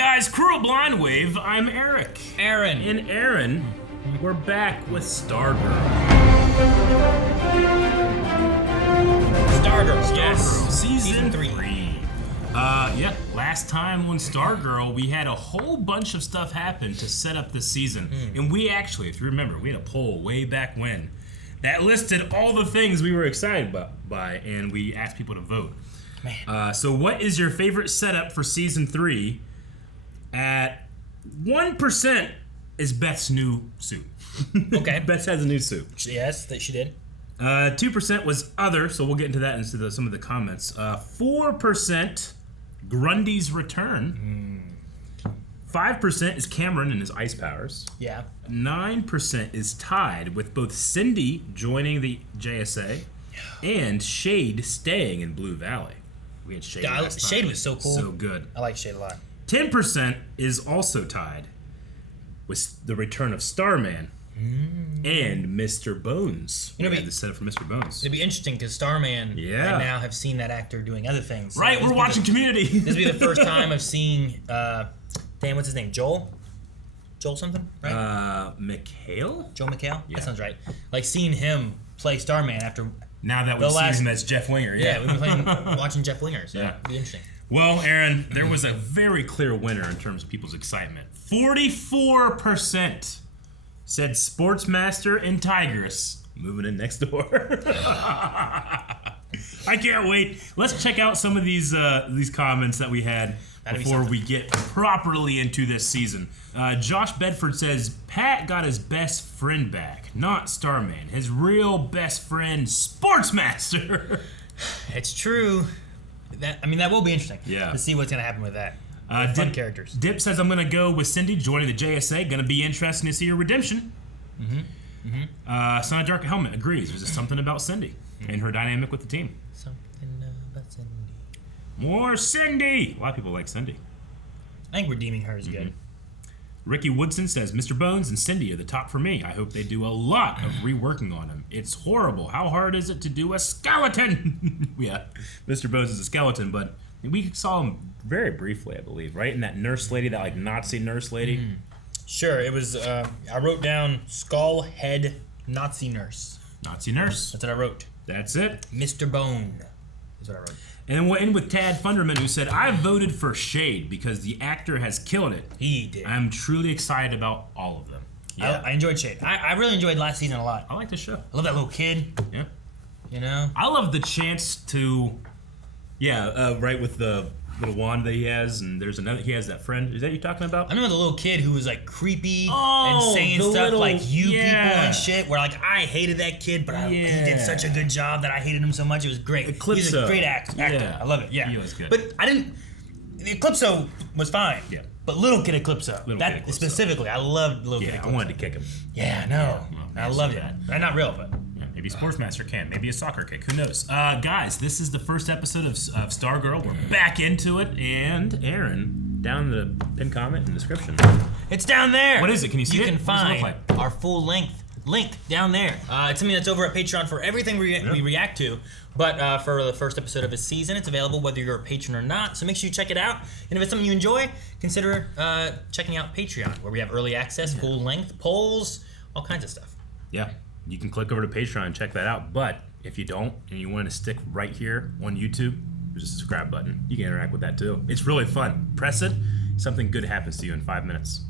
guys, crew of Blind Wave, I'm Eric. Aaron. And Aaron, we're back with Stargirl. Stargirl, yes. Season 3. Last time on Stargirl, we had a whole bunch of stuff happen to set up this season. And we actually, if you remember, we had a poll way back when that listed all the things we were excited by, and we asked people to vote. Man. So what is your favorite setup for Season 3? At 1% is Beth's new suit. Okay. Beth has a new suit. Yes, that she did. 2% was other, so we'll get into that into some of the comments. 4% Grundy's return. 5% is Cameron and his ice powers. Yeah. 9% is tied with both Cindy joining the JSA and Shade staying in Blue Valley. We had Shade last time. Shade was so cool. So good. I like Shade a lot. 10% is also tied with the return of Starman and Mr. Bones. We had the setup for Mr. Bones. It'd be interesting because Starman, I now have seen that actor doing other things. So right, we're watching Community. This will be the first time I've seen, what's his name? Joel something, right? McHale? Joel McHale? Yeah. That sounds right. Like seeing him play Starman after... Now that we've seen him as Jeff Winger, Yeah, we've been watching Jeff Winger, so it'd be interesting. Well, Aaron, there was a very clear winner in terms of people's excitement. 44% said Sportsmaster and Tigress moving in next door. I can't wait. Let's check out some of these comments that we had before we get properly into this season. Josh Bedford says, Pat got his best friend back, not Starman. His real best friend, Sportsmaster. It's true. That will be interesting. Yeah. To see what's gonna happen with that. Fun characters. Dip says I'm gonna go with Cindy joining the JSA. Gonna be interesting to see her redemption. Son of Dark Helmet agrees. There's just something about Cindy and her dynamic with the team. Something about Cindy. More Cindy. A lot of people like Cindy. I think redeeming her is good. Ricky Woodson says Mr. Bones and Cindy are the top for me. I hope they do a lot of reworking on him. It's horrible. How hard is it to do a skeleton? Yeah, Mr. Bones is a skeleton, but we saw him very briefly, I believe, right? And that nurse lady, that like Nazi nurse lady. Sure, it was. I wrote down skull head Nazi nurse. Nazi nurse. That's what I wrote. That's it. Mr. Bone is what I wrote. And then we'll end with Tad Funderman, who said, I voted for Shade because the actor has killed it. He did. I'm truly excited about all of them. Yeah. I enjoyed Shade. I really enjoyed last season a lot. I like the show. I love that little kid. Yeah. You know? I love the chance to, right with the little wand that he has, and there's another, he has that friend. Is that you talking about? I remember the little kid who was like creepy and saying stuff like you people and shit, where like I hated that kid, but he did such a good job that I hated him so much. It was great. Eclipso. He's a great actor. Yeah. I love it. Yeah. He was good. But the Eclipso was fine. Yeah. But Little Kid Eclipso. Little Kid Eclipso. Specifically, I loved Little Kid Eclipso. I wanted to kick him. Yeah, I know. I loved it. Not real, but... Maybe Sportsmaster can. Maybe a soccer kick. Who knows? Guys, this is the first episode of Stargirl. We're back into it. And Aaron, down in the pinned comment in the description. It's down there. What is it? Can you see it? You can find what does it look like? our full length link down there. It's something that's over at Patreon for everything we react to. But for the first episode of a season, it's available whether you're a patron or not. So make sure you check it out. And if it's something you enjoy, consider checking out Patreon, where we have early access, full length, polls, all kinds of stuff. Yeah. You can click over to Patreon and check that out. But if you don't and you want to stick right here on YouTube, there's a subscribe button. You can interact with that too. It's really fun. Press it. Something good happens to you in 5 minutes.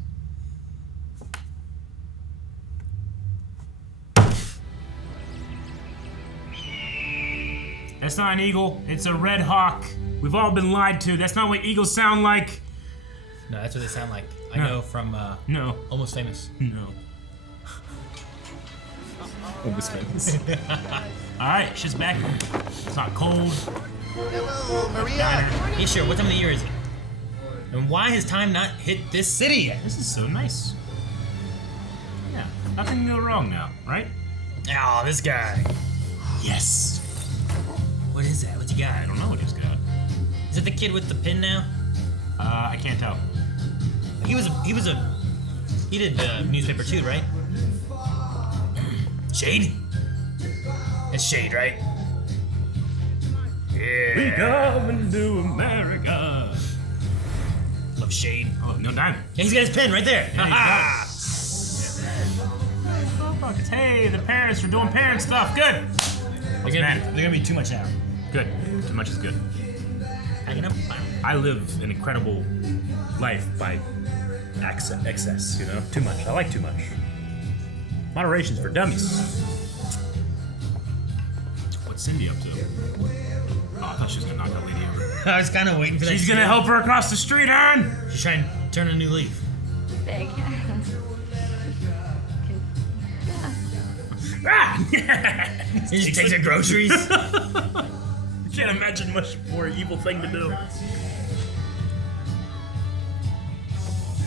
That's not an eagle. It's a red hawk. We've all been lied to. That's not what eagles sound like. No, that's what they sound like. I know from Almost Famous. No. Almost Famous. All right, she's back. It's not cold. Hello, Marietta. Hey, sure. What time of the year is it? And why has time not hit this city yet? This is so nice. Yeah, nothing can go wrong now, right? Oh, this guy. Yes. What is that? What you got? I don't know what he's got. Is it the kid with the pin now? I can't tell. He did the newspaper too, right? Shade? It's Shade, right? Yeah. We coming to America. Love Shade. Oh, no diamond. Yeah, he's got his pen right there. Yeah, Ha Hey, the parents are doing parent stuff. Good. They're gonna be too much now. Good. Too much is good. Hanging up. I live an incredible life by excess, you know? Too much. I like too much. Moderation's for dummies. What's Cindy up to? Oh, I thought she was gonna knock that lady over. I was kind of waiting for that. She's gonna help her across the street, Aaron! She's trying to turn a new leaf. Big. Ah! He just takes her groceries. Can't imagine much more evil thing to do.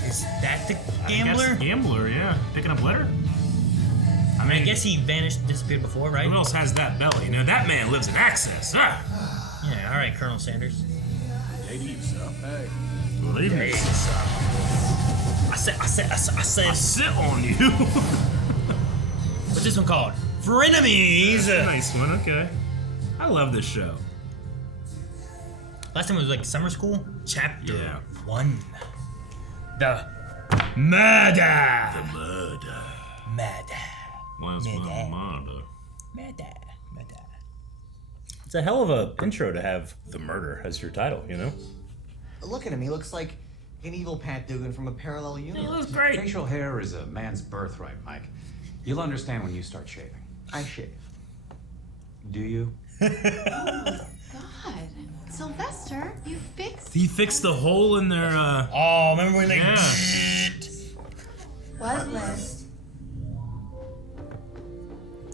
Is that the I gambler? guess gambler, yeah. Picking up litter? I mean, I guess he vanished and disappeared before, right? who else has that belly? Now, that man lives in access. Ah! Yeah, all right, Colonel Sanders. Believe me. I said. I sit on you. What's this one called? Frenemies! That's a nice one, okay. I love this show. Last time it was like summer school. Chapter Yeah. 1. The murder. Murder. Murder. What's my murder? Murder. It's a hell of a intro to have the murder as your title, you know? Look at him. He looks like an evil Pat Dugan from a parallel It universe. looks great. Facial hair is a man's birthright, Mike. You'll understand when you start shaving. I shave. Do you? God. Sylvester, you fixed He fixed the hole in their, Oh, remember when they... Yeah. what list?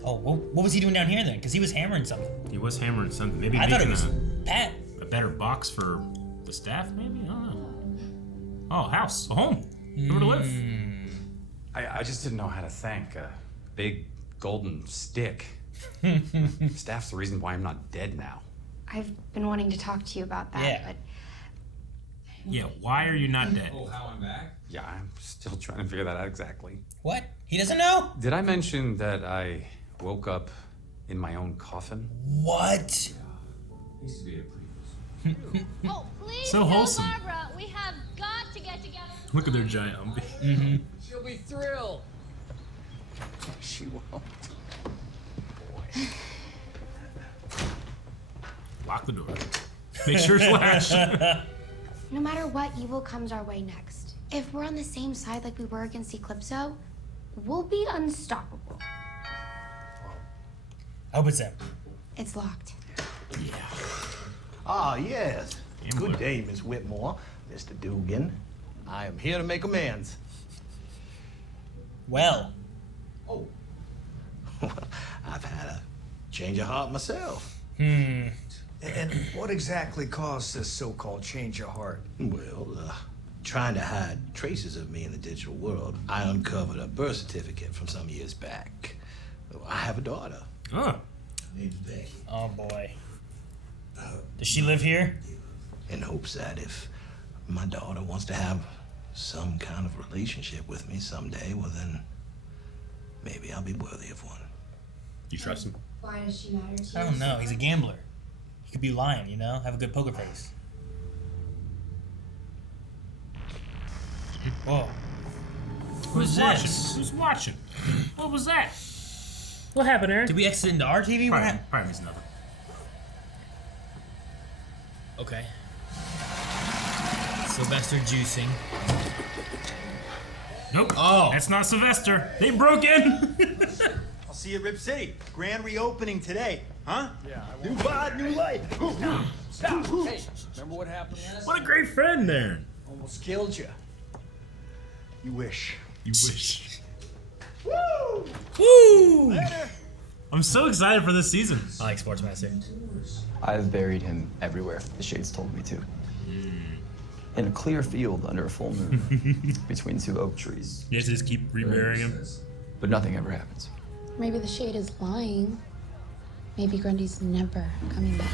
Oh, what was he doing down here then? Because he was hammering something. He was hammering something. Maybe I thought it making was Pat. a better box for the staff, maybe? I don't know. Oh, a house. A home. Nowhere to live. I just didn't know how to thank a big golden stick. Staff's the reason why I'm not dead now. I've been wanting to talk to you about that, Yeah. but Yeah, why are you not dead? How I'm back? Yeah, I'm still trying to figure that out exactly. What? He doesn't know? Did I mention that I woke up in my own coffin? What? Oh, please So tell wholesome. Barbara we have got to get together. Look at their giant Humvee. She'll be thrilled. She won't. Lock the door. Make sure it's latched. no matter what evil comes our way next, if we're on the same side like we were against Eclipso, we'll be unstoppable. I hope it's him. It's locked. Ah, yes. Gambler. Good day, Miss Whitmore. Mr. Dugan. I am here to make amends. Well. Oh. I've had a change of heart myself. And what exactly caused this so-called change of heart? Well, trying to hide traces of me in the digital world, I uncovered a birth certificate from some years back. I have a daughter. Oh. Named Becky. Oh, boy. Does she live here? In hopes that if my daughter wants to have some kind of relationship with me someday, well then, maybe I'll be worthy of one. You trust him? Why does she matter to you? I don't know. He's a gambler. He could be lying, you know? Have a good poker face. Whoa. Who's watching? this? Who's watching? What was that? What happened, Aaron? Did we exit into our TV? What happened? Probably means nothing. Okay. Sylvester juicing. Nope. Oh. That's not Sylvester. They broke in. I'll see you at Rip City. Grand reopening today. Huh? Yeah. New vibe, new life. Stop. Hey, remember what happened last What a great friend there. Almost killed you. You wish. You wish. Woo! Woo! Later. I'm so excited for this season. I like Sportsmaster. I've buried him everywhere. The Shades told me to. In a clear field under a full moon, between two oak trees. You have to just keep reburying him. But nothing ever happens. Maybe the shade is lying. Maybe Grundy's never coming back.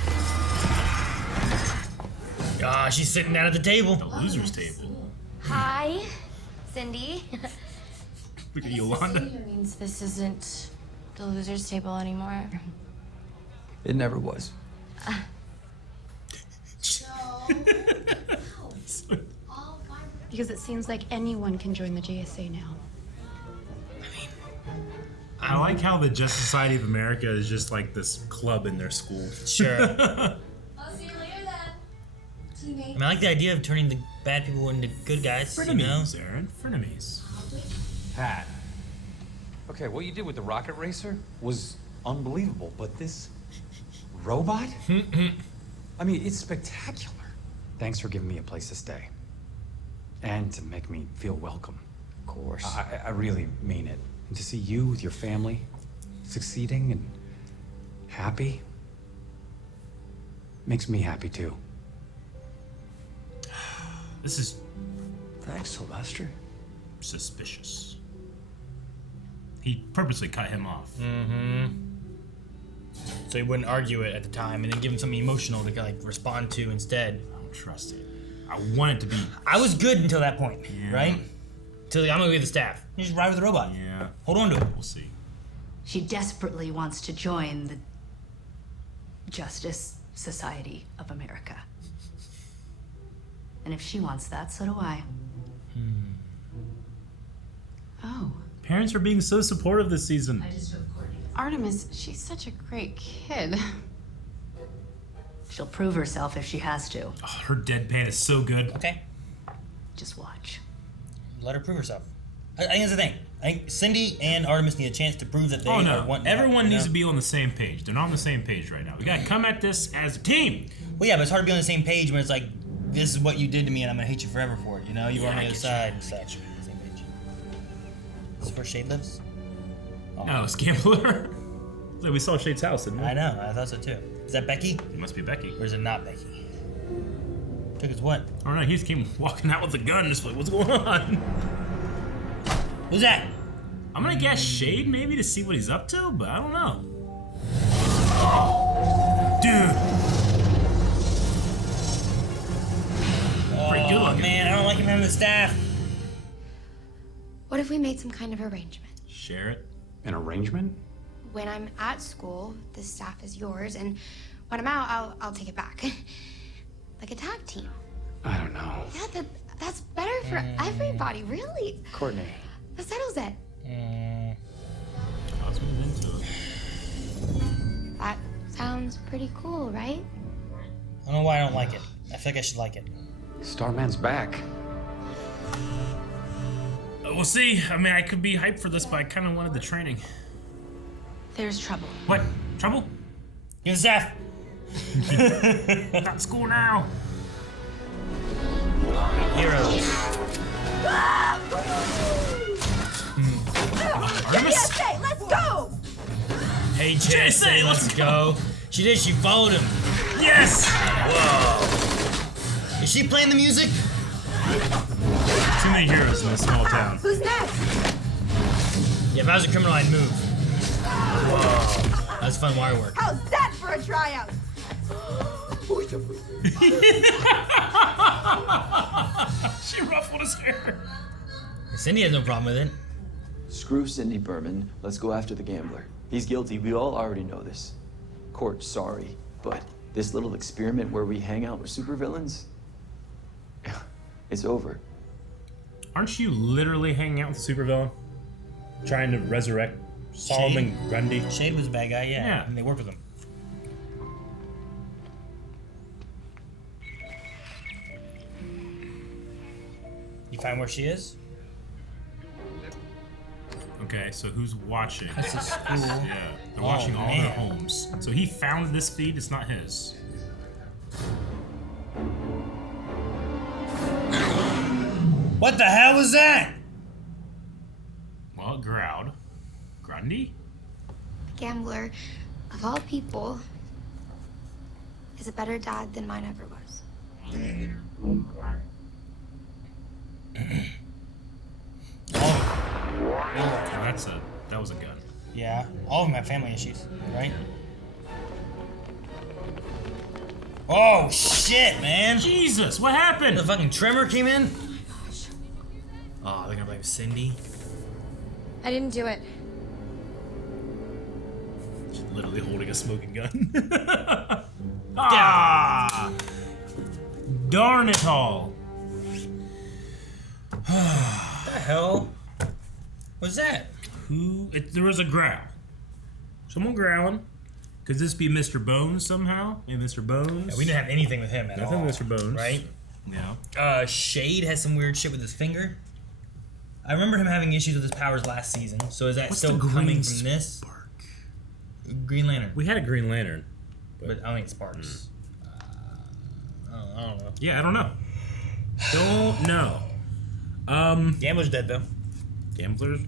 Ah, she's sitting down at the table. The loser's table. Hi, Cindy. Look at Yolanda. means this isn't the loser's table anymore. It never was. All 5 Because it seems like anyone can join the JSA now. I like how the Justice Society of America is just like this club in their school. Sure. I'll see you later then. Teammate. I mean, I like the idea of turning the bad people into good guys. Frenemies, Aaron. Frenemies. Pat. Okay, what you did with the rocket racer was unbelievable, but this robot? I mean, it's spectacular. Thanks for giving me a place to stay. And to make me feel welcome. Of course. I really mean it. And to see you with your family succeeding and happy makes me happy too. This is Thanks, Sylvester. suspicious. He purposely cut him off. So he wouldn't argue it at the time, and then give him something emotional to like respond to instead. I don't trust it. I want it to be. I was good until that point, Yeah. right? Till I'm gonna be the staff. You just ride with the robot. Yeah. Hold on to it. We'll see. She desperately wants to join the Justice Society of America. And if she wants that, so do I. Oh. Parents are being so supportive this season. Artemis, she's such a great kid. She'll prove herself if she has to. Oh, her deadpan is so good. Okay. Just watch. Let her prove herself. I think that's the thing. I think Cindy and Artemis need a chance to prove that they Oh are no! one. Everyone you needs know? to be on the same page. They're not on the same page right now. We gotta come at this as a team. Well, yeah, but it's hard to be on the same page when it's like, this is what you did to me, and I'm gonna hate you forever for it. You know, you're on the other side and such. Same page. Is this where Shade lives? Oh. No, it's Gambler. So we saw Shade's house, didn't we? I know. I thought so too. Is that Becky? It must be Becky. Or is it not Becky? Took his what? I don't know. He just came walking out with a gun. Just like, what's going on? Who's that? I'm gonna guess Shade maybe to see what he's up to, but I don't know. Dude. Pretty good Oh looking. man, I don't like him having the staff. What if we made some kind of arrangement? Share it. An arrangement? When I'm at school, the staff is yours, and when I'm out, I'll take it back. Like a tag team. I don't know. Yeah, that's better for everybody, really. Courtney. That settles it. Let's move into it. That sounds pretty cool, right? I don't know why I don't like it. I feel like I should like it. Starman's back. We'll see. I mean, I could be hyped for this, but I kind of wanted the training. There's trouble. What? Trouble? You're the staff. Not school now. Heroes. Artemis? JSA, let's go! Hey, JSA, let's go. She did. She followed him. Yes! Whoa. Is she playing the music? Too many heroes in this small town. Who's next? Yeah, if I was a criminal, I'd move. Whoa. That's fun wire work. How's that for a tryout? She ruffled his hair. Cindy has no problem with it. Screw Cindy Berman. Let's go after the gambler. He's guilty. We all already know this. Court, sorry, but this little experiment where we hang out with supervillains, it's over. Aren't you literally hanging out with the supervillain? Trying to resurrect Solomon Grundy? Shade was a bad guy, yeah. Yeah. And they worked with him. You find where she is? Okay, so who's watching? That's a school. Yeah, they're Oh, watching all man. their homes. So he found this feed, it's not his. What the hell was that? Well, it growled. Grundy? Gambler, of all people, is a better dad than mine ever was. That was a gun. Yeah, all of them have family issues, right? Oh shit, man! Jesus, what happened? The fucking tremor came in. Oh, they're gonna blame Cindy. I didn't do it. She's literally holding a smoking gun. Ah! Darn it all. What the hell was that? There was a growl. Someone growling. Could this be Mr. Bones somehow? Maybe Mr. Bones? Yeah, we didn't have anything with him at all. Nothing with Mr. Bones. Right? Yeah. Shade has some weird shit with his finger. I remember him having issues with his powers last season. So is that What's still the coming green from this? Green Lantern. We had a Green Lantern. But I don't think it sparks. I don't know. Yeah, I don't know. Don't know. Gambler's dead though. Gambler's?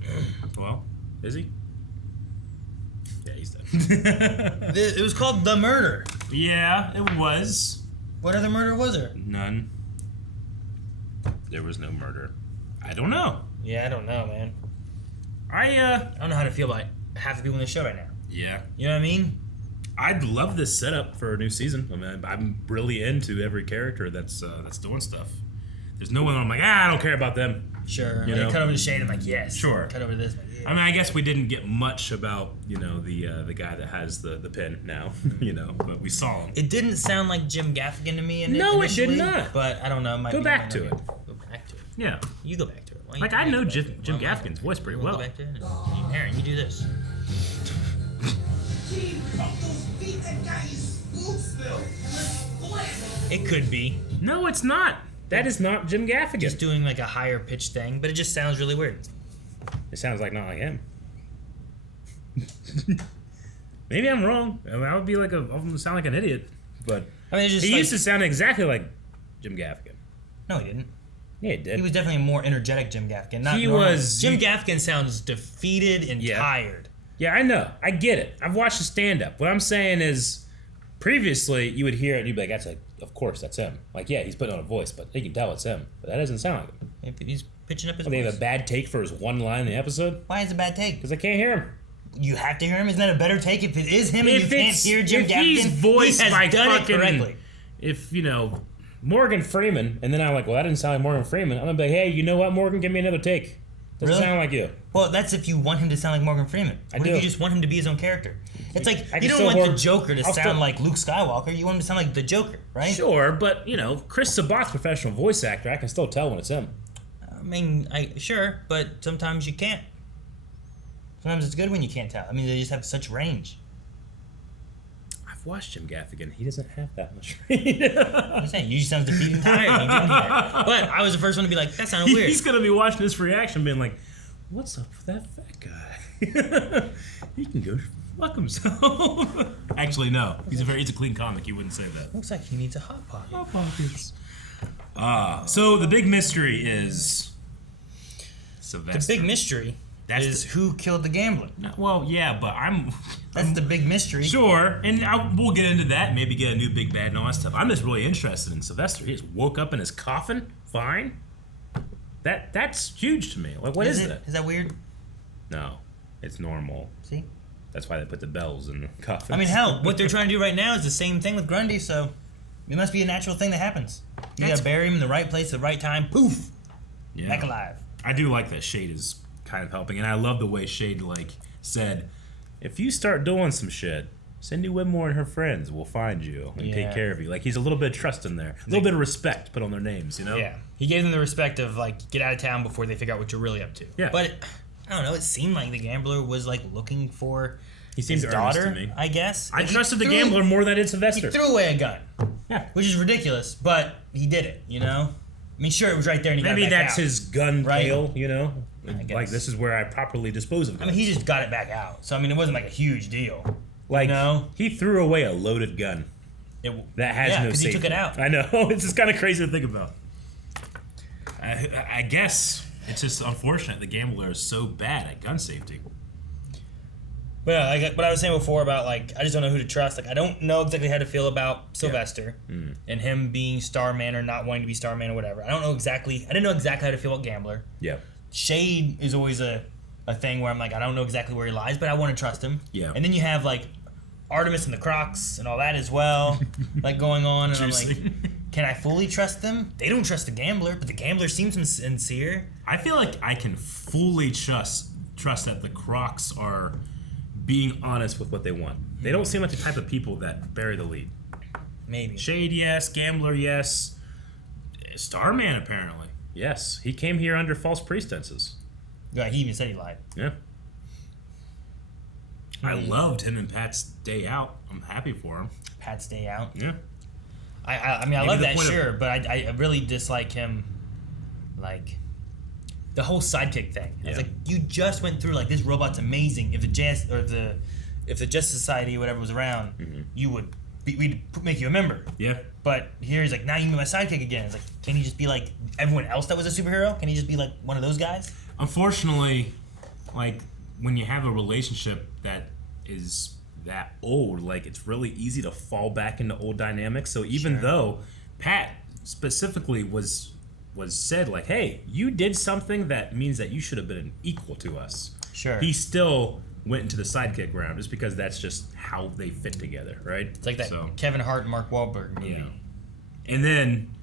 Well, is he? Yeah, he's dead. It was called The Murder. Yeah, it was. What other murder was there? None. There was no murder. I don't know. Yeah, I don't know, man. I don't know how to feel about half the people in the show right now. Yeah. You know what I mean? I'd love this setup for a new season. I mean, I'm really into every character that's doing stuff. There's no one I'm like, I don't care about them. Sure. You They know? cut over to Shade. I'm like, yes. Sure. Cut over to this. I'm like, yeah. I mean, I guess we didn't get much about, the guy that has the pin now, but we saw him. It didn't sound like Jim Gaffigan to me. No, it did initially, not. But I don't know. Go back to it. Go back to it. Yeah. You go back to it. Why Like, you I know go back to Jim it? Gaffigan's voice pretty well. Go back to it. Aaron, you do this. It could be. No, it's not. That is not Jim Gaffigan. Just doing like a higher pitch thing, but it just sounds really weird. It sounds like not like him. Maybe I'm wrong. I mean, I would be like I'll sound like an idiot, but I mean, it's just he like, used to sound exactly like Jim Gaffigan. No, he didn't. Yeah, he did. He was definitely a more energetic Jim Gaffigan. Not He normal. was- Jim Gaffigan sounds defeated and tired. Yeah, I know. I get it. I've watched the stand-up. What I'm saying is, previously you would hear it and you'd be like, "That's like, of course, that's him." Like, yeah, he's putting on a voice, but you can tell it's him. But that doesn't sound like him. He's pitching up his Well, they voice. have a bad take for his one line in the episode Why is it a bad take? because I can't hear him. You have to hear him. Isn't that a better take if it is him and you If can't it's- hear Jim if Gaffigan? he's voiced he has by done fucking, it correctly. If Morgan Freeman, and then I'm like, well, that didn't sound like Morgan Freeman. I'm gonna be like, hey, you know what, Morgan, give me another take. Doesn't Really? sound like you. Well, that's if you want him to sound like Morgan Freeman. What do. if you just want him to be his own character? It's like, I you can don't still want the hold- Joker to I'll sound still- like Luke Skywalker. You want him to sound like the Joker, right? Sure, but Chris Sabat's professional voice actor. I can still tell when it's him. I mean, sure, but sometimes you can't. Sometimes it's good when you can't tell. I mean, they just have such range. I've watched Jim Gaffigan. He doesn't have that much range. I'm saying, you just sound defeated and tired. You didn't hear it. But I was the first one to be like, that sounded weird. He's gonna be watching this reaction, being like, "What's up with that fat guy? He can go fuck himself." Actually, no. He's a clean comic. He wouldn't say that. Looks like he needs a hot pocket. Hot pockets. So the big mystery is Sylvester. The big mystery is who killed the gambler. Well, yeah, but That's the big mystery. Sure, and we'll get into that. Maybe get a new big bad and all that stuff. I'm just really interested in Sylvester. He just woke up in his coffin, fine. That's huge to me. Like, what is that? Is that weird? No, it's normal. See? That's why they put the bells in the coffin. I mean, hell, what they're trying to do right now is the same thing with Grundy, so it must be a natural thing that happens. You gotta bury him in the right place at the right time. Poof! Yeah. Back alive. I do like that Shade is kind of helping, and I love the way Shade said, if you start doing some shit, Cindy Whitmore and her friends will find you and take care of you. Like, he's a little bit of trust in there, a little bit of respect put on their names, Yeah. He gave them the respect of get out of town before they figure out what you're really up to. Yeah. But I don't know. It seemed like the gambler was looking for He seemed his earnest daughter. to me. I guess I trusted the gambler more than I did Sylvester. He threw away a gun. Yeah. Which is ridiculous, but he did it. I mean, sure, it was right there, and he Maybe got it back that's out. his gun tale, guess. Like, this is where I properly dispose of guns. I mean, he just got it back out. So I mean, it wasn't like a huge deal. Like, he threw away a loaded gun that has no because safety. he took it out. I know. It's just kind of crazy to think about. I guess it's just unfortunate the gambler is so bad at gun safety. But what I was saying before about I just don't know who to trust. I don't know exactly how to feel about Sylvester and him being Starman or not wanting to be Starman or whatever. I didn't know exactly how to feel about Gambler. Yeah. Shade is always a thing where I'm like, I don't know exactly where he lies, but I want to trust him. Yeah. And then you have Artemis and the Crocs and all that as well, going on, and I'm like, can I fully trust them? They don't trust the gambler, but the gambler seems sincere. I feel like I can fully trust that the Crocs are being honest with what they want. They don't seem like the type of people that bury the lead. Maybe. Shade, yes. Gambler, yes. Starman, apparently. Yes, he came here under false pretenses. Yeah, he even said he lied. Yeah. I loved him and Pat's day out. I'm happy for him. Pat's day out. Yeah. I mean, I Maybe love the that, point of- sure, but I really dislike him, like, the whole sidekick thing. I was Yeah. like, you just went through, like, this robot's amazing. If the Justice Society or whatever was around, we'd make you a member. Yeah. But here he's like, now you be my sidekick again. It's like, can he just be like everyone else that was a superhero? Can he just be like one of those guys? Unfortunately, like, when you have a relationship that is that old, like, it's really easy to fall back into old dynamics. So even though Pat specifically was said, like, hey, you did something that means that you should have been an equal to us. Sure. He still went into the sidekick round just because that's just how they fit together, right? It's like that Kevin Hart and Mark Wahlberg movie. Yeah. And then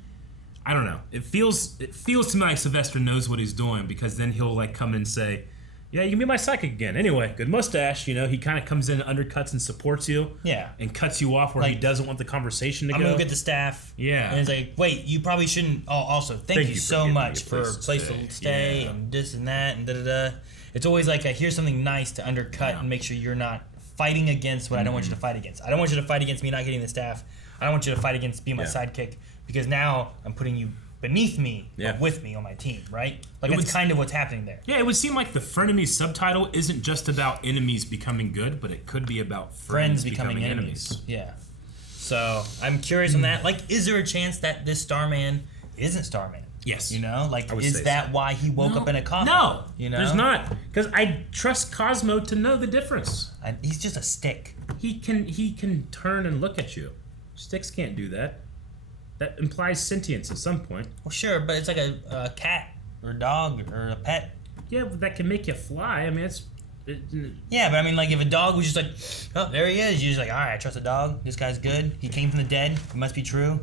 I don't know. It feels to me like Sylvester knows what he's doing, because then he'll like come and say, yeah, you can be my sidekick again. Anyway, good mustache. You know, he kind of comes in, undercuts and supports you. Yeah. And cuts you off where he Like, doesn't want the conversation to I'm go. gonna get the staff. Yeah. And it's like, wait, you probably shouldn't. Oh, also, thank you so getting me much a for a place to stay Yeah. and this and that and da da da. It's always like, here's something nice to undercut and make sure you're not fighting against what I don't want you to fight against. I don't want you to fight against me not getting the staff. I don't want you to fight against being my sidekick, because now I'm putting you beneath me, but with me on my team, right? Like, that's kind of what's happening there. Yeah, it would seem like the Frenemies subtitle isn't just about enemies becoming good, but it could be about friends becoming enemies. Yeah. So I'm curious on that. Like, is there a chance that this Starman isn't Starman? Yes. You know, like, I would is say that so. why he woke up in a coffin? No, you know, there's not, because I trust Cosmo to know the difference. He's just a stick. He can turn and look at you. Sticks can't do that. That implies sentience at some point. Well, sure, but it's like a cat or a dog or a pet. Yeah, but that can make you fly. I mean, Yeah, but I mean, like, if a dog was just like, oh, there he is, you're just like, all right, I trust a dog. This guy's good. He came from the dead. It must be true.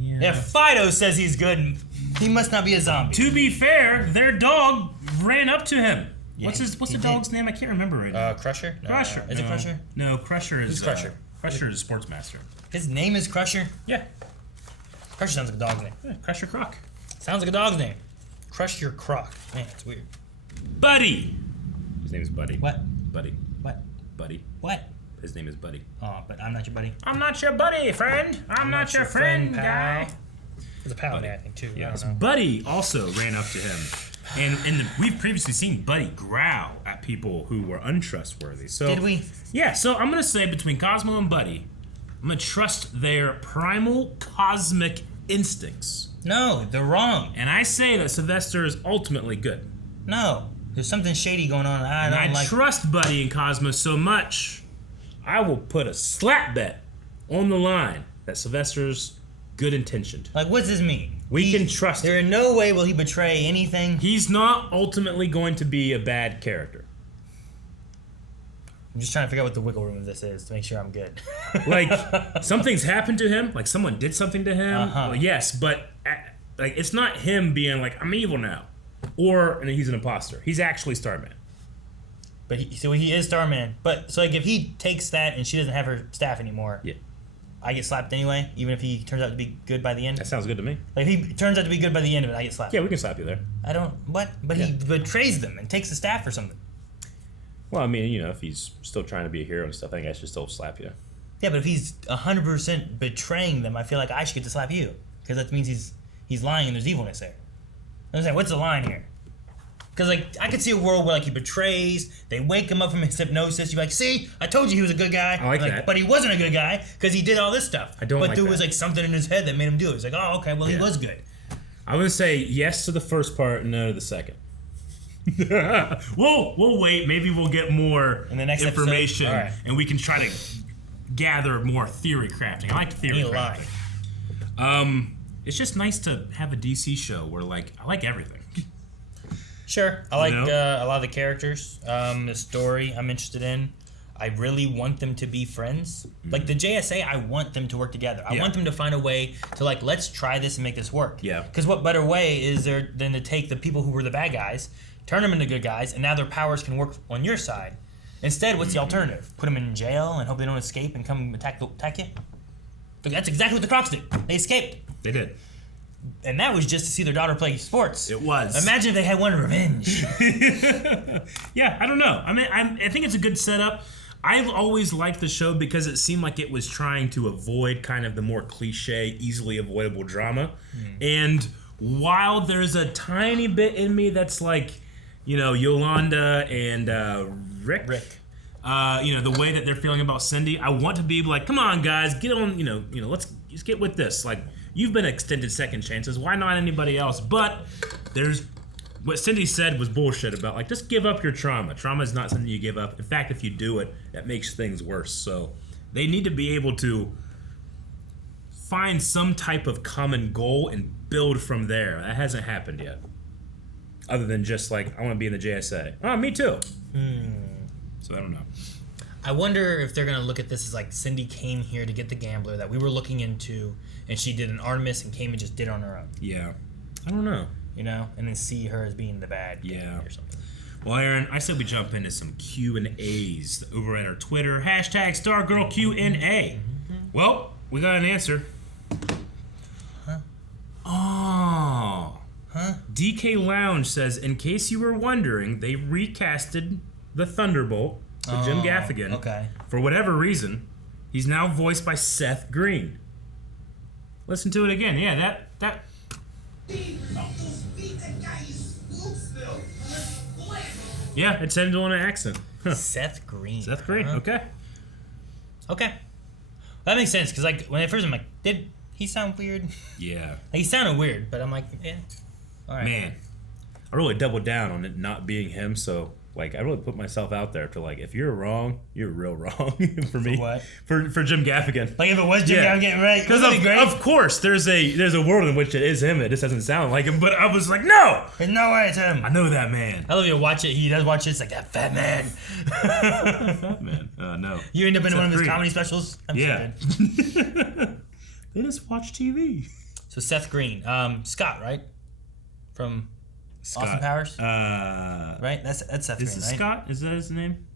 Yeah. If Fido says he's good, he must not be a zombie. To be fair, their dog ran up to him. Yeah, What's the dog's name? I can't remember right now. Crusher? No, Crusher. Is it Crusher? No, Crusher is... Who's Crusher? Crusher is a sportsmaster. His name is Crusher? Yeah. Crusher sounds like a dog's name. Yeah, Crusher Croc. Sounds like a dog's name. Crush your croc. Man, it's weird. Buddy! His name is Buddy. What? Buddy. What? Buddy. What? His name is Buddy. Oh, but I'm not your buddy. I'm not your buddy, friend. I'm not your friend, guy. There's a pal in there, I think, too. Yes. I don't know. Buddy also ran up to him. And we've previously seen Buddy growl at people who were untrustworthy. So Did we? Yeah, so I'm going to say between Cosmo and Buddy, I'm going to trust their primal cosmic instincts. No, they're wrong. And I say that Sylvester is ultimately good. No, there's something shady going on. I trust Buddy and Cosmo so much, I will put a slap bet on the line that Sylvester's good intentioned. Like, what's this mean? We can trust him. There in no way will he betray anything. He's not ultimately going to be a bad character. I'm just trying to figure out what the wiggle room of this is to make sure I'm good. Like, something's happened to him. Like, someone did something to him. Uh-huh. Well, yes, but like, it's not him being like, I'm evil now. Or and he's an imposter. He's actually Starman. But he is Starman. But so, like, if he takes that and she doesn't have her staff anymore, yeah, I get slapped anyway, even if he turns out to be good by the end. That sounds good to me. Like, if he turns out to be good by the end of it, I get slapped. Yeah, we can slap you there. I don't. What? But he betrays them and takes the staff or something. Well, I mean, you know, if he's still trying to be a hero and stuff, I think I should still slap you. Yeah, but if he's 100% betraying them, I feel like I should get to slap you, because that means he's lying and there's evilness there. I'm saying, what's the line here? Because, like, I could see a world where, like, he betrays, they wake him up from his hypnosis, you're like, see, I told you he was a good guy. I like that. But he wasn't a good guy, because he did all this stuff. I don't but like there that. was, like, something in his head that made him do it. It's like, oh, okay, well, he was good. I'm going to say yes to the first part and no to the second. We'll wait. Maybe we'll get more in the next information, episode? and we can try to gather more theory crafting. I like theory crafting. It's just nice to have a DC show where, like, I like everything. Sure. I like a lot of the characters. The story I'm interested in. I really want them to be friends. Like the JSA, I want them to work together. I want them to find a way to, like, let's try this and make this work. Yeah. Because what better way is there than to take the people who were the bad guys, turn them into good guys, and now their powers can work on your side. Instead, what's the alternative? Put them in jail and hope they don't escape and come attack you? Look, that's exactly what the Crocs did. They escaped. They did. And that was just to see their daughter play sports. It was. Imagine if they had one revenge. Yeah, I don't know. I mean, I think it's a good setup. I've always liked the show because it seemed like it was trying to avoid kind of the more cliche, easily avoidable drama. And while there's a tiny bit in me that's like, you know, Yolanda and Rick. You know, the way that they're feeling about Cindy, I want to be like, come on, guys, get on, you know, let's just get with this. Like, you've been extended second chances. Why not anybody else? But there's what Cindy said was bullshit about, like, just give up your trauma. Trauma is not something you give up. In fact, if you do it, that makes things worse. So they need to be able to find some type of common goal and build from there. That hasn't happened yet. Other than just like, I want to be in the JSA. Oh, me too. So I don't know. I wonder if they're going to look at this as like Cindy came here to get the gambler that we were looking into, and she did an Artemis and came and just did it on her own. Yeah. I don't know. You know? And then see her as being the bad guy or something. Well, Aaron, I said we jump into some Q&As over at our Twitter. Hashtag Stargirl Q&A. Well, we got an answer. Oh. DK Lounge says, in case you were wondering, they recasted the Thunderbolt with Jim Gaffigan. Okay. For whatever reason, he's now voiced by Seth Green. Listen to it again. Yeah, that. Yeah, it's ended on an accent. Seth Green. Seth Green. Okay. Okay. That makes sense, because like when I first I'm like, did he sound weird? Yeah. Like, he sounded weird, but I'm like, yeah. All right. Man, I really doubled down on it not being him, so like I really put myself out there to like, if you're wrong, you're real wrong for me. For what? For Jim Gaffigan. Like if it was Jim Gaffigan, right? Because of course there's a world in which it is him. It just doesn't sound like him. But I was like, no, there's no way it's him. I know that man. I love you to watch it. He does watch it. It's like that fat man. Fat man. No. You end up in Seth one of his Green. comedy specials. I'm Yeah. so good. They just watch TV. So Seth Green, Scott, right? From Austin Powers, right? That's Seth Green, Is it right? Scott? Is that his name?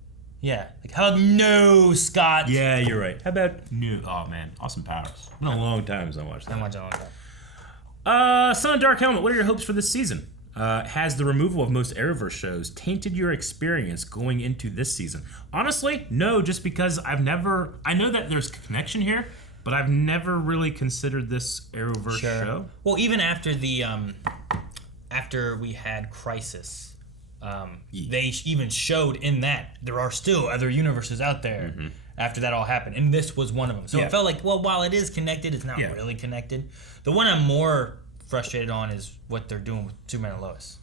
Yeah. Like, how about no Scott? Yeah, you're right. How about new? Oh man, Austin Powers. It's been a long time since I watched that. I watched it a long time. Sun and Dark Helmet. What are your hopes for this season? Has the removal of most Arrowverse shows tainted your experience going into this season? Honestly, no. Just because I know that there's a connection here, but I've never really considered this Arrowverse show. Well, even after the after we had Crisis, they even showed in that there are still other universes out there after that all happened, and this was one of them. So it felt like, well, while it is connected, it's not really connected. The one I'm more frustrated on is what they're doing with Superman and Lois,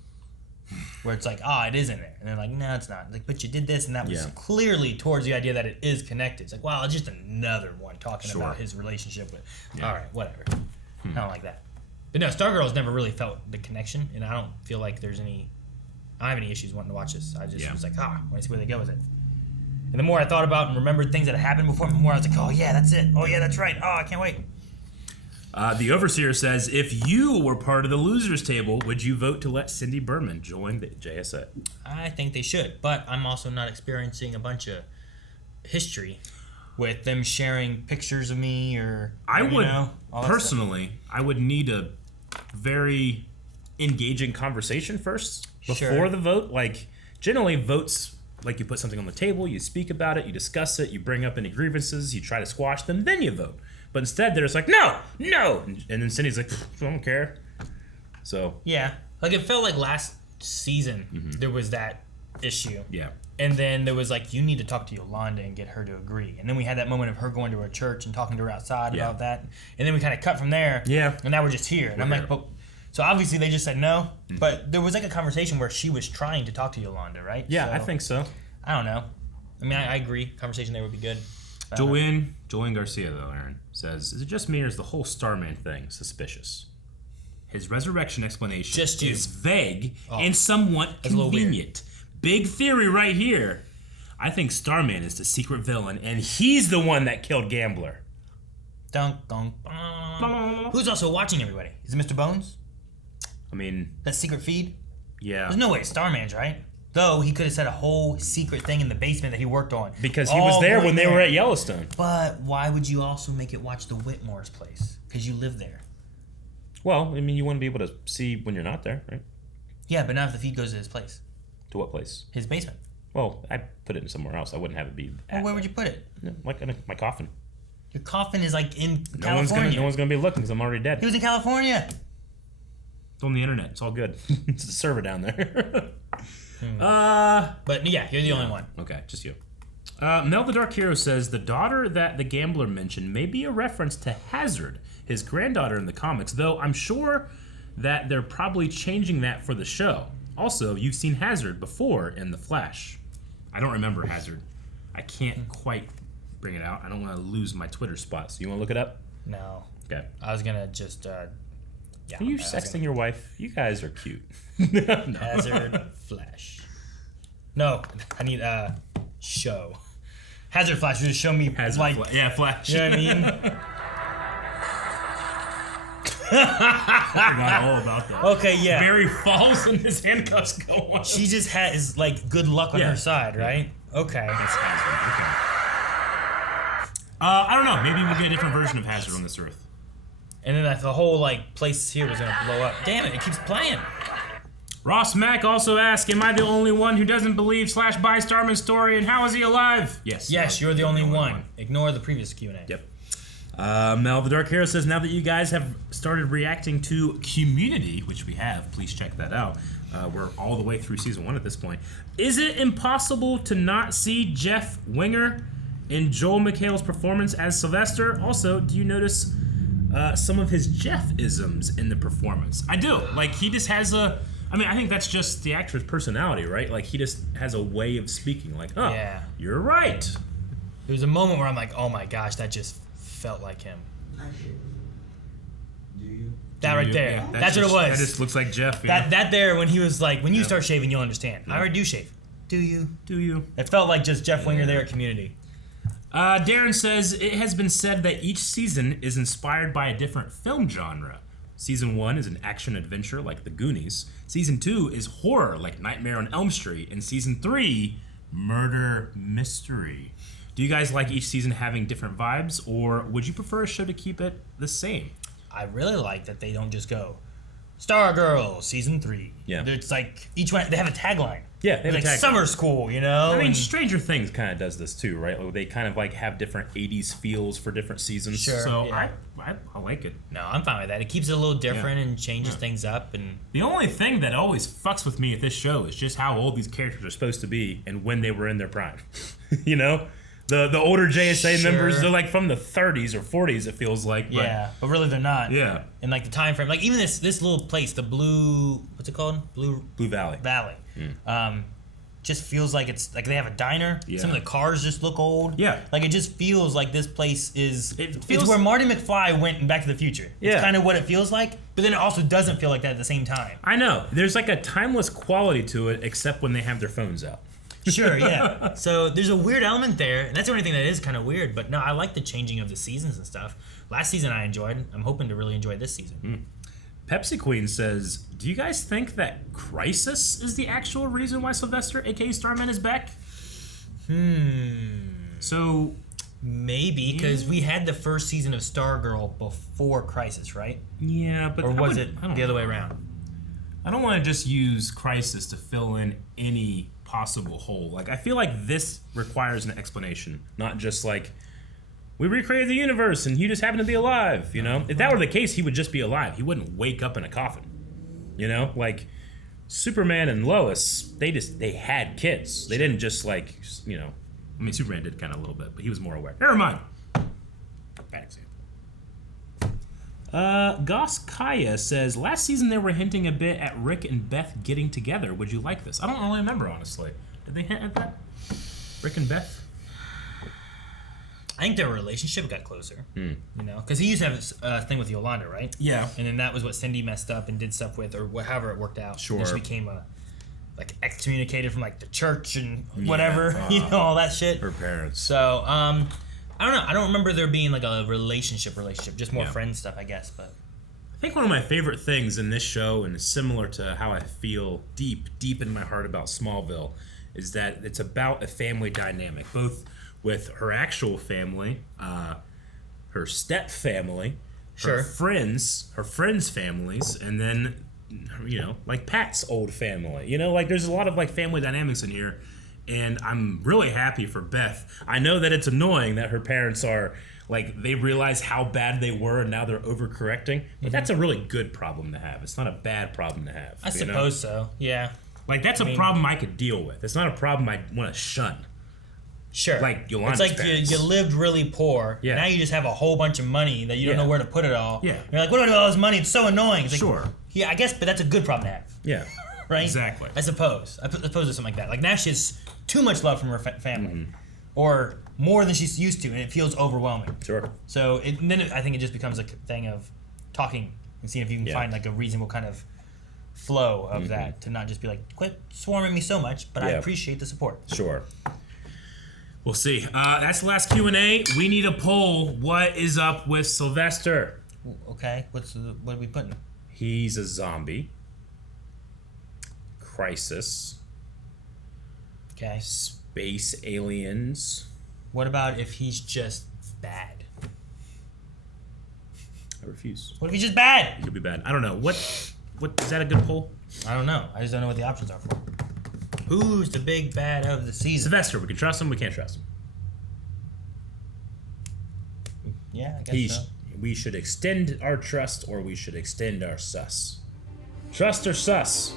where it's like, it is in there, and they're like, no, it's not. Like, but you did this, and that was clearly towards the idea that it is connected. It's like, wow, it's just another one talking about his relationship with. All right, whatever. I don't like that. But no, Stargirl's never really felt the connection, and I don't feel like there's any. I don't have any issues wanting to watch this. I just was like, I want to see where they go with it. And the more I thought about and remembered things that had happened before, the more I was like, oh yeah, that's it. Oh yeah, that's right. Oh, I can't wait. The Overseer says, if you were part of the losers table, would you vote to let Cindy Berman join the JSA? I think they should, but I'm also not experiencing a bunch of history with them sharing pictures of me or I would all that personally, stuff. I would need a very engaging conversation first before the vote. Like, generally votes, like, you put something on the table, you speak about it, you discuss it, you bring up any grievances, you try to squash them, then you vote. But instead they're just like, no, and then Cindy's like, I don't care. So yeah, like it felt like last season there was that issue. Yeah. And then there was like, you need to talk to Yolanda and get her to agree. And then we had that moment of her going to her church and talking to her outside about that. And then we kind of cut from there. Yeah. And now we're just here. And I'm like, but so obviously they just said no. But there was like a conversation where she was trying to talk to Yolanda, right? Yeah, so, I think so. I don't know. I mean, I agree. Conversation there would be good. Joanne Garcia, though, Aaron, says, is it just me or is the whole Starman thing suspicious? His resurrection explanation is vague and somewhat convenient. Big theory right here. I think Starman is the secret villain, and he's the one that killed Gambler. Dun, dun, who's also watching everybody? Is it Mr. Bones? I mean... That secret feed? Yeah. There's no way it's Starman's, right? Though he could have said a whole secret thing in the basement that he worked on. Because he was there when they were at Yellowstone. But why would you also make it watch the Whitmore's place? Because you live there. Well, I mean, you want to be able to see when you're not there, right? Yeah, but not if the feed goes to his place. To what place? His basement. Well, I put it in somewhere else. I wouldn't have it be. Well, where would you put it? Like in my coffin. Your coffin is like in No one's gonna be looking because I'm already dead. He was in California. It's on the internet. It's all good. It's a server down there. But yeah, you're the only one. Okay, just you. Mel the Dark Hero says the daughter that the gambler mentioned may be a reference to Hazard, his granddaughter in the comics, though I'm sure that they're probably changing that for the show. Also, you've seen Hazard before in The Flash. I don't remember Hazard. I can't quite bring it out. I don't want to lose my Twitter spot. So you want to look it up? No. Okay. I was gonna just. Yeah. Are you sexting your wife? You guys are cute. Hazard Flash. No, I need show. Hazard Flash. Just show me Hazard Flash. You know what I mean? I forgot all about that. Okay, yeah. Barry falls and his handcuffs go on. She just has like good luck on her side, right? Okay. That's Hazard. Okay. I don't know. Maybe we'll get a different version of Hazard on this Earth. And then the whole like place here was gonna blow up. Damn it! It keeps playing. Ross Mack also asked, "Am I the only one who doesn't believe / buy Starman's story? And how is he alive?" Yes. Yes, you're the only one. Ignore the previous Q&A. Yep. Mel the Dark Hero says, now that you guys have started reacting to Community, which we have, please check that out. We're all the way through season 1 at this point. Is it impossible to not see Jeff Winger in Joel McHale's performance as Sylvester? Also, do you notice some of his Jeff-isms in the performance? I do. Like, he just has a... I mean, I think that's just the actor's personality, right? Like, he just has a way of speaking. Like, oh, yeah, you're right. There was a moment where I'm like, oh my gosh, that just felt like him. Do you? That right there. Yeah, that's what it was. That just looks like Jeff. That there, when he was like, when you start shaving, you'll understand. I already do shave. Do you? Do you? It felt like just Jeff Winger there at Community. Darren says, it has been said that each season is inspired by a different film genre. Season 1 is an action-adventure like The Goonies. Season 2 is horror like Nightmare on Elm Street. And Season 3, murder mystery. Do you guys like each season having different vibes, or would you prefer a show to keep it the same? I really like that they don't just go, Stargirl, Season 3. Yeah. It's like, each one, they have a tagline. Yeah, they have like a tagline. summer school, you know? I mean, Stranger Things kind of does this too, right? Like, they kind of like have different 80s feels for different seasons. Sure, So yeah. I like it. No, I'm fine with that. It keeps it a little different and changes things up. And the only thing that always fucks with me at this show is just how old these characters are supposed to be and when they were in their prime. You know? The older JSA members, they're like from the 30s or 40s, it feels like. But yeah, but really they're not. Yeah. And like the time frame, like even this little place, the Blue, what's it called? Blue Valley. Just feels like it's like they have a diner. Yeah. Some of the cars just look old. Yeah. Like it just feels like this place is. It it's where Marty McFly went in Back to the Future. Yeah. It's kind of what it feels like, but then it also doesn't feel like that at the same time. I know. There's like a timeless quality to it, except when they have their phones out. Sure, yeah. So there's a weird element there, and that's the only thing that is kind of weird. But no, I like the changing of the seasons and stuff. Last season I enjoyed. I'm hoping to really enjoy this season. Pepsi Queen says, do you guys think that Crisis is the actual reason why Sylvester, aka Starman, is back? So... Maybe, because we had the first season of Stargirl before Crisis, right? Yeah, but... Or was it the other way around? I don't want to just use Crisis to fill in any possible hole. Like, I feel like this requires an explanation, not just like, we recreated the universe and you just happen to be alive, you know? If that were the case, he would just be alive. He wouldn't wake up in a coffin, you know? Like, Superman and Lois, they had kids. They didn't just like, you know, I mean, Superman did kind of a little bit, but he was more aware. Never mind. Bad example. Goss Kaya says, last season they were hinting a bit at Rick and Beth getting together. Would you like this? I don't really remember, honestly. Did they hint at that? Rick and Beth? I think their relationship got closer, you know? Because he used to have a thing with Yolanda, right? Yeah. And then that was what Cindy messed up and did stuff with, or however it worked out. Sure. And she became like excommunicated from like the church and whatever, you know, all that shit. Her parents. So, I don't know. I don't remember there being like a relationship, just more friend stuff, I guess. But I think one of my favorite things in this show, and it's similar to how I feel deep in my heart about Smallville, is that it's about a family dynamic, both with her actual family, her step family, her friends' families, and then, you know, like Pat's old family. You know, like there's a lot of like family dynamics in here, and I'm really happy for Beth. I know that it's annoying that her parents are like, they realize how bad they were and now they're overcorrecting, but that's a really good problem to have. It's not a bad problem to have. I suppose so. Yeah. Like that's a problem I could deal with. It's not a problem I want to shun. Sure. Like Yolanda's It's like you lived really poor. Yeah. Now you just have a whole bunch of money that you don't know where to put it all. Yeah. You're like, what do I do with all this money? It's so annoying. It's like, Sure. Yeah, I guess, but that's a good problem to have. Yeah. Right? Exactly. I suppose. I suppose it's something like that. Like now she has too much love from her family. Or more than she's used to, and it feels overwhelming. Sure. So then I think it just becomes a thing of talking and seeing if you can find like a reasonable kind of flow of that, to not just be like, quit swarming me so much, but I appreciate the support. Sure. We'll see. That's the last Q&A. We need a poll. What is up with Sylvester? Okay, what are we putting? He's a zombie. Crisis. Okay. Space aliens. What about if he's just bad? I refuse. What if he's just bad? He could be bad. I don't know. What is that a good poll? I don't know. I just don't know what the options are for him. Who's the big bad of the season? Sylvester. We can trust him. We can't trust him. Yeah, I guess so. We should extend our trust, or we should extend our sus. Trust or sus?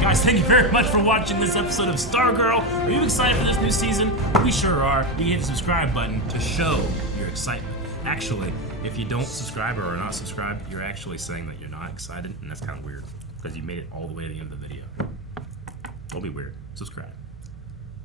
Guys, thank you very much for watching this episode of Stargirl. Are you excited for this new season? We sure are. You can hit the subscribe button to show your excitement. Actually, if you don't subscribe or are not subscribed, you're actually saying that you're not excited, and that's kind of weird because you made it all the way to the end of the video. Don't be weird. Subscribe.